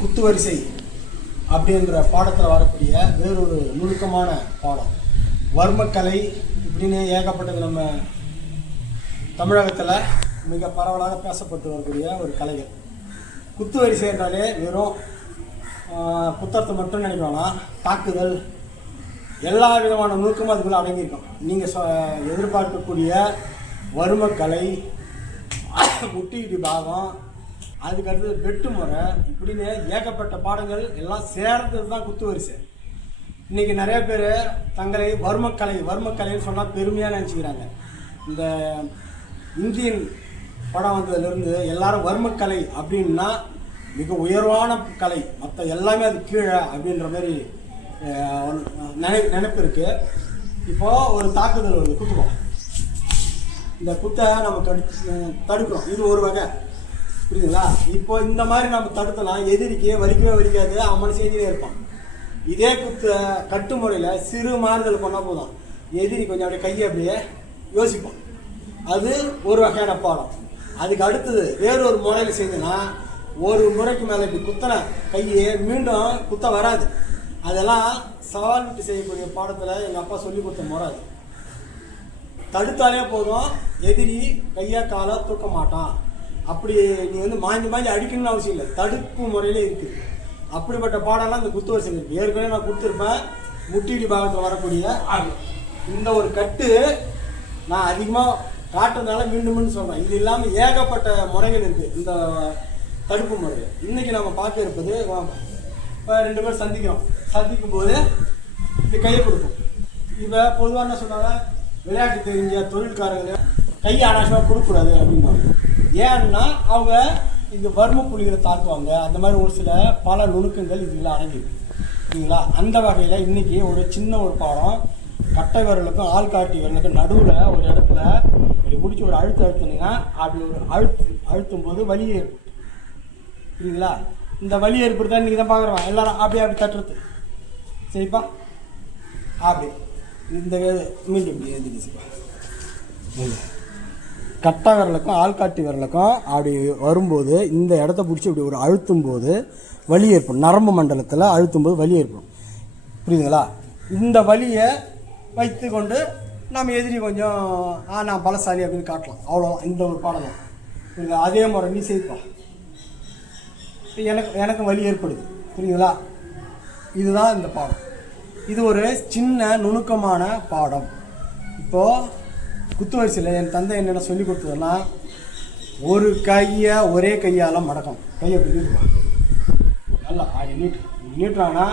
குத்துவரிசை அப்படின்ற பாடத்தில் வரக்கூடிய வேறொரு நுணுக்கமான பாடம். வர்மக்கலை இப்படின்னு ஏகப்பட்டது நம்ம தமிழகத்தில் மிக பரவலாக பேசப்பட்டு வரக்கூடிய ஒரு கலைகள். குத்துவரிசை என்றாலே வெறும் புத்தகத்தை மட்டும் நினைக்கணும்னா தாக்குதல் எல்லா விதமான நுணுக்கமும் அதுக்குள்ளே அடங்கியிருக்கும். நீங்கள் சொ எதிர்பார்க்கக்கூடிய வர்மக்கலை முட்டி பாகம் அதுக்கு அடுத்தது வெட்டு முறை. இப்படின்னு ஏகப்பட்ட பாடங்கள் எல்லாம் சேர்ந்தது தான் குத்து வரிசை. இன்னைக்கு நிறைய பேர் தங்களை வர்மக்கலை வர்மக்கலைன்னு சொன்னால் பெருமையாக நினச்சிக்கிறாங்க. இந்த இந்தியன் படம் வந்ததுலேருந்து எல்லாரும் வர்மக்கலை அப்படின்னா மிக உயர்வான கலை. மற்ற எல்லாமே அது கீழே அப்படின்ற மாதிரி ஒரு நினை நினைப்பு இருக்குது இப்போது ஒரு தாக்குதல் வருது குத்துவோம். இந்த குத்தை நம்ம தடு தடுக்கிறோம். இது ஒரு வகை. புரியுதுங்களா? இப்போ இந்த மாதிரி நம்ம தடுத்தலாம் எதிரிக்கு வலிக்கவே வலிக்காது. அவன் செய்தியிலே இருப்பான். இதே குத்த கட்டுமுறையில் சிறு மாறுதல் பண்ணால் போதும். எதிரி கொஞ்சம் அப்படியே கையை அப்படியே யோசிப்போம் அது ஒரு வகையான பாடம். அதுக்கு அடுத்தது வேறொரு முறையில் செஞ்சோன்னா ஒரு முறைக்கு மேலே இப்படி குத்தன கையை மீண்டும் குத்த வராது. அதெல்லாம் சவால் விட்டு செய்யக்கூடிய பாடத்தில் எங்கள் அப்பா சொல்லி கொடுத்த முறை அது. தடுத்தாலே போதும். எதிரி கையை காலை தூக்க மாட்டான். அப்படி நீ வந்து மாஞ்சி மாஞ்சி அடிக்கணும்னு அவசியம் இல்லை. தடுப்பு முறையிலே இருக்குது அப்படிப்பட்ட பாடெல்லாம் இந்த குத்து வரிசை ஏற்கனவே நான் கொடுத்துருப்பேன். முட்டிடி பாகத்தில் வரக்கூடிய இந்த ஒரு கட்டு நான் அதிகமாக காட்டுறதுனால மீண்டும் மீண்டும் சொல்கிறேன் இது இல்லாமல் ஏகப்பட்ட முறைகள் இருக்குது இந்த தடுப்பு முறையில் இன்னைக்கு நம்ம பார்க்க இருப்பது வாங்க. ரெண்டு பேர் சந்திக்கிறோம். சந்திக்கும் போது இது கையை கொடுக்கும். இப்போ பொதுவாக என்ன சொன்னாங்க? விளையாட்டு தெரிஞ்ச தொழில்காரங்க கையை அனாவசியமாக கொடுக்கக்கூடாது அப்படின்னாங்க. ஏன்னா அவங்க இந்த வர்ம புலிகளை தாக்குவாங்க. அந்த மாதிரி ஒரு சில பல நுணுக்கங்கள் இதில் அடங்கியிருக்கு சரிங்களா? அந்த வகையில் இன்னைக்கு ஒரு சின்ன ஒரு பாடம் கட்டை விரலுக்கும் ஆள்காட்டி விரலுக்கும் நடுவில் ஒரு இடத்துல இப்படி பிடிச்சி ஒரு அழுத்து அழுத்துனீங்கன்னா அப்படி ஒரு அழுத்து அழுத்தும் போது வலி ஏற்படும். சரிங்களா? இந்த வலி ஏற்படுத்தா இன்றைக்கி தான் பார்க்குறோம் எல்லாரும் அப்படியே அப்படி தட்டுறது. சரிப்பா? அப்படி. இந்த மீண்டும் இப்படி எழுதிடுச்சுப்பா கட்டா விரலுக்கும் ஆள்காட்டி விரலுக்கும் அப்படி வரும்போது இந்த இடத்த பிடிச்சி இப்படி ஒரு அழுத்தும் போது வலி ஏற்படும். நரம்பு மண்டலத்தில் அழுத்தும் போது வலி ஏற்படும். புரியுதுங்களா? இந்த வலியை வைத்து கொண்டு நம்ம எதிரி கொஞ்சம் ஆ நான் பலசாலி அப்படின்னு காட்டலாம். அவ்வளோதான் இந்த ஒரு பாடம் தான் புரியுதா அதே முறை நீ செய்ப்பா எனக்கு எனக்கு வலி ஏற்படுது. புரியுங்களா இதுதான் இந்த பாடம். இது ஒரு சின்ன நுணுக்கமான பாடம். இப்போது குத்து வரிசையில் என் தந்தை என்னென்ன சொல்லி கொடுத்ததுன்னா ஒரு கையை ஒரே கையால் மடக்கும் கையை அப்படி நீட்டுவான் நல்லா அப்படி நீட்டு. நீட்டுறாங்கன்னா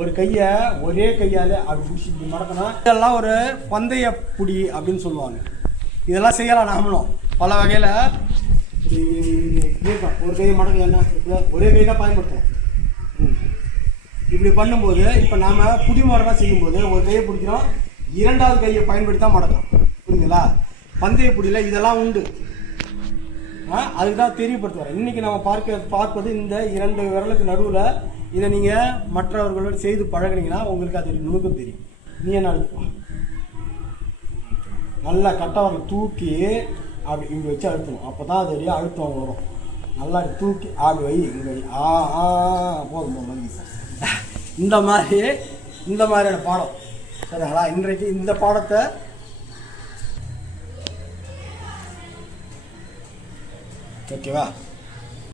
ஒரு கையை ஒரே கையால் அப்படி பிடிச்சி இப்படி மடக்கணும் இதெல்லாம் ஒரு பந்தய புடி அப்படின்னு சொல்லுவாங்க. இதெல்லாம் செய்யலாம் நாமளும். பல வகையில் இப்படி ஒரு கையை மடக்க என்ன? ஒரே கை தான் பயன்படுத்துவோம். இப்படி பண்ணும்போது இப்போ நாம் புடிமுறைலாம் செய்யும்போது ஒரு கையை பிடிக்கிறோம் இரண்டாவது கையை பயன்படுத்தி தான் மடக்கும் புரியுதுங்களா? பந்தய இதெல்லாம் உண்டு. ஆ அதுக்கு தான் இன்றைக்கி நம்ம பார்க்க பார்ப்பது இந்த இரண்டு விரலுக்கு நடுவில் இதை நீங்கள் மற்றவர்களோடு செய்து பழகுனீங்கன்னா உங்களுக்கு அது நுணுக்கம் தெரியும். நீ என்ன நல்லா கட்டவரை தூக்கி அப்படி இங்கே வச்சு அழுத்தணும். அப்போ தான் அது வழியாக அழுத்தம் வரும். நல்லா தூக்கி ஆடு வை இங்கே ஆ ஆ போதும் போதும் இந்த மாதிரி இந்த மாதிரியான பாடம். சரிங்களா? இன்றைக்கு இந்த பாடத்தை 時は